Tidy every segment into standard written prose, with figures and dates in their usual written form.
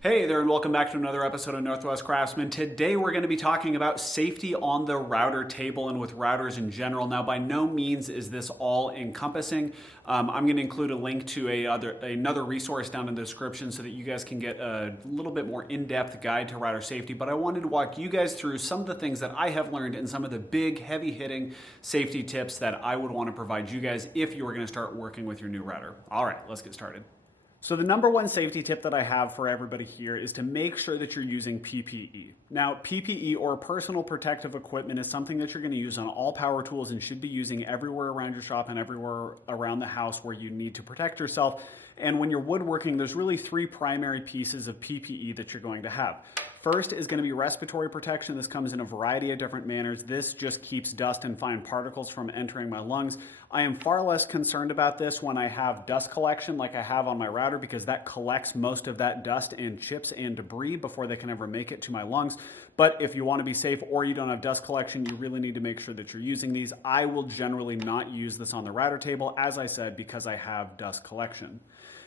Hey there, and welcome back to another episode of Northwest Craftsman. Today we're going to be talking about safety on the router table and with routers in general. Now, by no means is this all encompassing. I'm going to include a link to another resource down in the description so that you guys can get a little bit more in-depth guide to router safety. But I wanted to walk you guys through some of the things that I have learned and some of the big, heavy-hitting safety tips that I would want to provide you guys if you were going to start working with your new router. All right, let's get started. So the number one safety tip that I have for everybody here is to make sure that you're using PPE. Now, PPE or personal protective equipment is something that you're going to use on all power tools and should be using everywhere around your shop and everywhere around the house where you need to protect yourself. And when you're woodworking, there's really three primary pieces of PPE that you're going to have. First is going to be respiratory protection. This comes in a variety of different manners. This just keeps dust and fine particles from entering my lungs. I am far less concerned about this when I have dust collection like I have on my router, because that collects most of that dust and chips and debris before they can ever make it to my lungs. But if you want to be safe or you don't have dust collection, you really need to make sure that you're using these. I will generally not use this on the router table, as I said, because I have dust collection.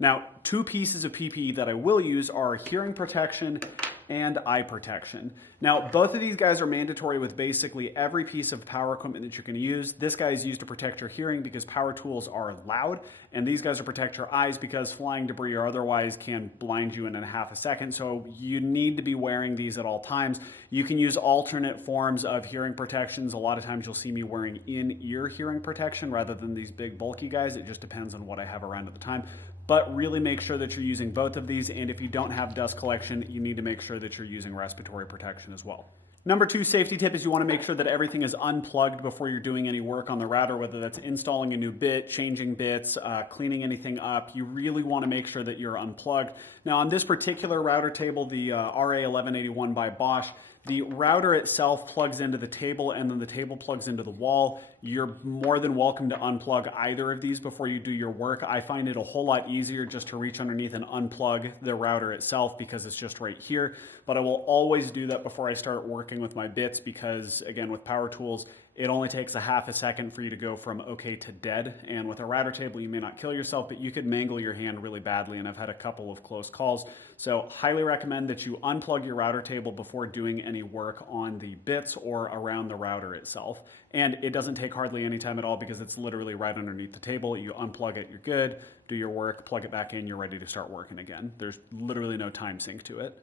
Now, two pieces of PPE that I will use are hearing protection and eye protection. Now, both of these guys are mandatory with basically every piece of power equipment that you're going to use. This guy is used to protect your hearing because power tools are loud, and these guys are protect your eyes because flying debris or otherwise can blind you in a half a second. So you need to be wearing these at all times. You can use alternate forms of hearing protections. A lot of times you'll see me wearing in-ear hearing protection rather than these big bulky guys. It just depends on what I have around at the time. But really make sure that you're using both of these, and if you don't have dust collection, you need to make sure that you're using respiratory protection as well. Number two safety tip is you want to make sure that everything is unplugged before you're doing any work on the router, whether that's installing a new bit, changing bits, cleaning anything up. You really want to make sure that you're unplugged. Now, on this particular router table, the RA1181 by Bosch, the router itself plugs into the table and then the table plugs into the wall. You're more than welcome to unplug either of these before you do your work. I find it a whole lot easier just to reach underneath and unplug the router itself because it's just right here. But I will always do that before I start working with my bits because, again, with power tools, it only takes a half a second for you to go from okay to dead. And with a router table, you may not kill yourself, but you could mangle your hand really badly. And I've had a couple of close calls. So highly recommend that you unplug your router table before doing any work on the bits or around the router itself. And it doesn't take hardly any time at all because it's literally right underneath the table. You unplug it, you're good, do your work, plug it back in, you're ready to start working again. There's literally no time sink to it.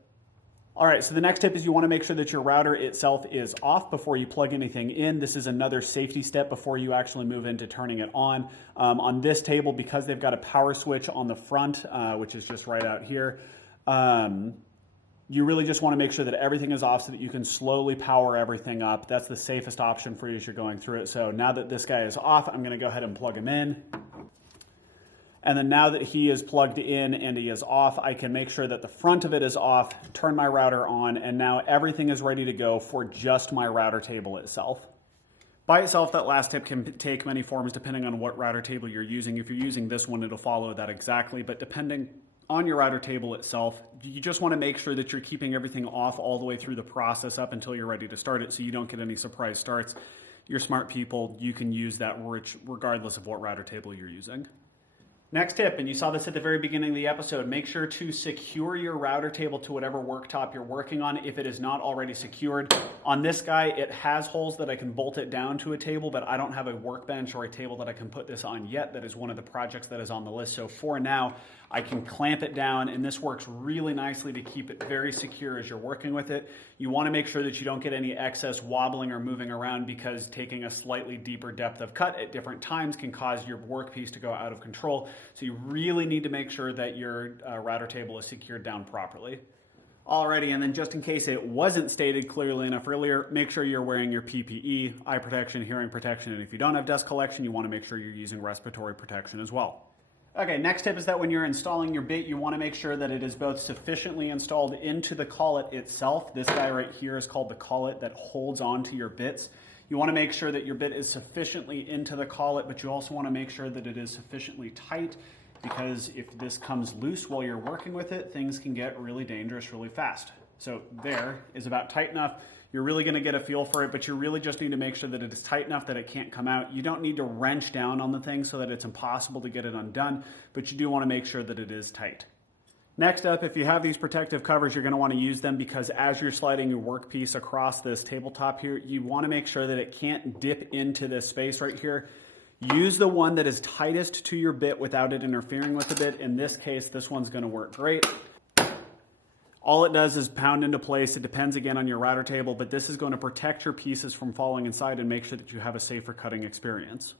All right, so the next tip is you want to make sure that your router itself is off before you plug anything in. This is another safety step before you actually move into turning it on. On this table, because they've got a power switch on the front, which is just right out here, you really just want to make sure that everything is off so that you can slowly power everything up. That's the safest option for you as you're going through it. So now that this guy is off, I'm going to go ahead and plug him in. And then now that he is plugged in and he is off, I can make sure that the front of it is off, turn my router on, and now everything is ready to go for just my router table itself. By itself, that last tip can take many forms depending on what router table you're using. If you're using this one, it'll follow that exactly, but depending on your router table itself, you just want to make sure that you're keeping everything off all the way through the process up until you're ready to start it so you don't get any surprise starts. You're smart people, you can use that regardless of what router table you're using. Next tip, and you saw this at the very beginning of the episode, make sure to secure your router table to whatever worktop you're working on if it is not already secured. On this guy, it has holes that I can bolt it down to a table, but I don't have a workbench or a table that I can put this on yet. That is one of the projects that is on the list. So for now, I can clamp it down, and this works really nicely to keep it very secure as you're working with it. You want to make sure that you don't get any excess wobbling or moving around because taking a slightly deeper depth of cut at different times can cause your workpiece to go out of control. So you really need to make sure that your router table is secured down properly. Alrighty, and then just in case it wasn't stated clearly enough earlier, make sure you're wearing your PPE, eye protection, hearing protection, and if you don't have dust collection, you want to make sure you're using respiratory protection as well. Okay, next tip is that when you're installing your bit, you want to make sure that it is both sufficiently installed into the collet itself. This guy right here is called the collet that holds onto your bits. You want to make sure that your bit is sufficiently into the collet, but you also want to make sure that it is sufficiently tight, because if this comes loose while you're working with it, things can get really dangerous really fast. So there is about tight enough. You're really going to get a feel for it, but you really just need to make sure that it is tight enough that it can't come out. You don't need to wrench down on the thing so that it's impossible to get it undone, but you do want to make sure that it is tight. Next up, if you have these protective covers, you're going to want to use them because as you're sliding your workpiece across this tabletop here, you want to make sure that it can't dip into this space right here. Use the one that is tightest to your bit without it interfering with the bit. In this case, this one's going to work great. All it does is pound into place. It depends again on your router table, but this is going to protect your pieces from falling inside and make sure that you have a safer cutting experience.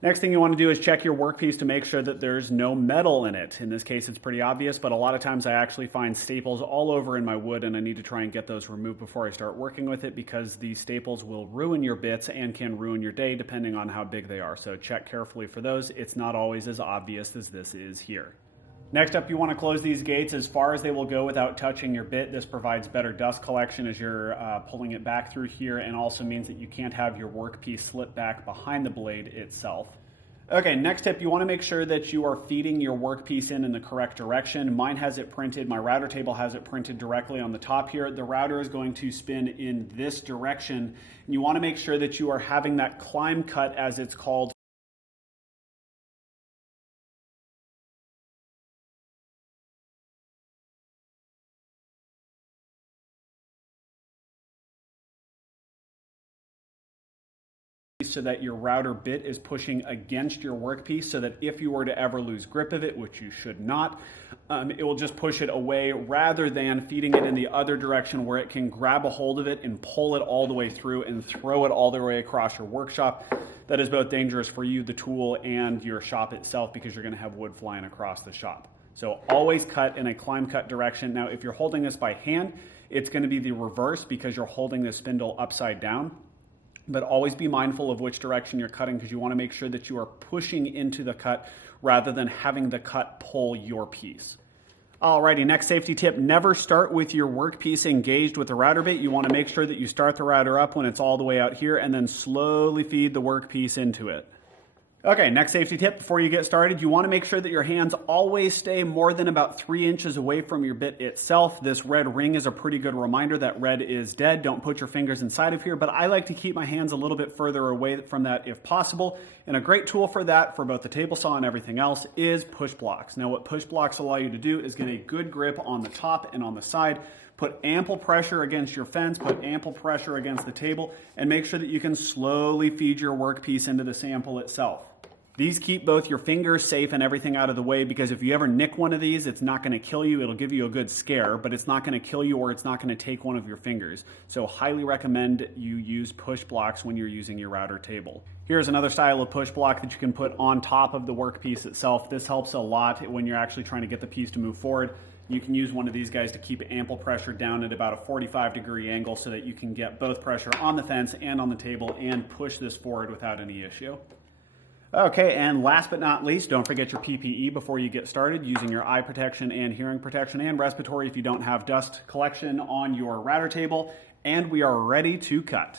Next thing you want to do is check your workpiece to make sure that there's no metal in it. In this case, it's pretty obvious, but a lot of times I actually find staples all over in my wood and I need to try and get those removed before I start working with it because these staples will ruin your bits and can ruin your day depending on how big they are. So check carefully for those. It's not always as obvious as this is here. Next up, you want to close these gates as far as they will go without touching your bit. This provides better dust collection as you're pulling it back through here, and also means that you can't have your workpiece slip back behind the blade itself. Okay, next tip, you want to make sure that you are feeding your workpiece in the correct direction. Mine has it printed, my router table has it printed directly on the top here. The router is going to spin in this direction, and you want to make sure that you are having that climb cut, as it's called, so that your router bit is pushing against your workpiece so that if you were to ever lose grip of it, which you should not, it will just push it away rather than feeding it in the other direction where it can grab a hold of it and pull it all the way through and throw it all the way across your workshop. That is both dangerous for you, the tool, and your shop itself because you're going to have wood flying across the shop. So always cut in a climb cut direction. Now, if you're holding this by hand, it's going to be the reverse because you're holding the spindle upside down. But always be mindful of which direction you're cutting because you want to make sure that you are pushing into the cut rather than having the cut pull your piece. Alrighty, next safety tip, never start with your workpiece engaged with the router bit. You want to make sure that you start the router up when it's all the way out here and then slowly feed the workpiece into it. Okay, next safety tip before you get started, you want to make sure that your hands always stay more than about 3 inches away from your bit itself. This red ring is a pretty good reminder that red is dead. Don't put your fingers inside of here, but I like to keep my hands a little bit further away from that if possible. And a great tool for that, for both the table saw and everything else, is push blocks. Now what push blocks allow you to do is get a good grip on the top and on the side. Put ample pressure against your fence, put ample pressure against the table, and make sure that you can slowly feed your workpiece into the sample itself. These keep both your fingers safe and everything out of the way because if you ever nick one of these, it's not going to kill you. It'll give you a good scare, but it's not going to kill you or it's not going to take one of your fingers. So highly recommend you use push blocks when you're using your router table. Here's another style of push block that you can put on top of the workpiece itself. This helps a lot when you're actually trying to get the piece to move forward. You can use one of these guys to keep ample pressure down at about a 45-degree angle so that you can get both pressure on the fence and on the table and push this forward without any issue. Okay, and last but not least, don't forget your PPE before you get started, using your eye protection and hearing protection and respiratory if you don't have dust collection on your router table. And we are ready to cut.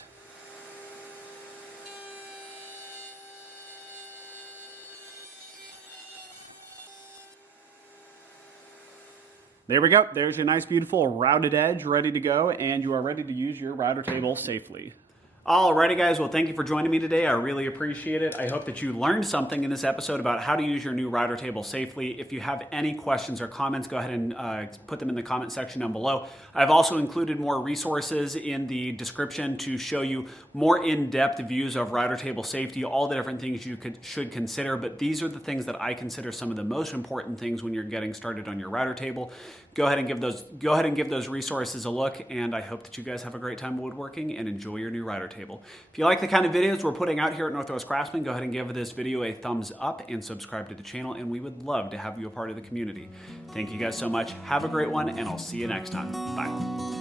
There we go. There's your nice, beautiful routed edge ready to go, and you are ready to use your router table safely. Alrighty guys, well thank you for joining me today. I really appreciate it. I hope that you learned something in this episode about how to use your new router table safely. If you have any questions or comments, go ahead and put them in the comment section down below. I've also included more resources in the description to show you more in-depth views of router table safety, all the different things you should consider, but these are the things that I consider some of the most important things when you're getting started on your router table. Go ahead and give those resources a look, and I hope that you guys have a great time woodworking and enjoy your new router table. If you like the kind of videos we're putting out here at Northwest Craftsman, go ahead and give this video a thumbs up and subscribe to the channel, and we would love to have you a part of the community. Thank you guys so much. Have a great one, and I'll see you next time. Bye.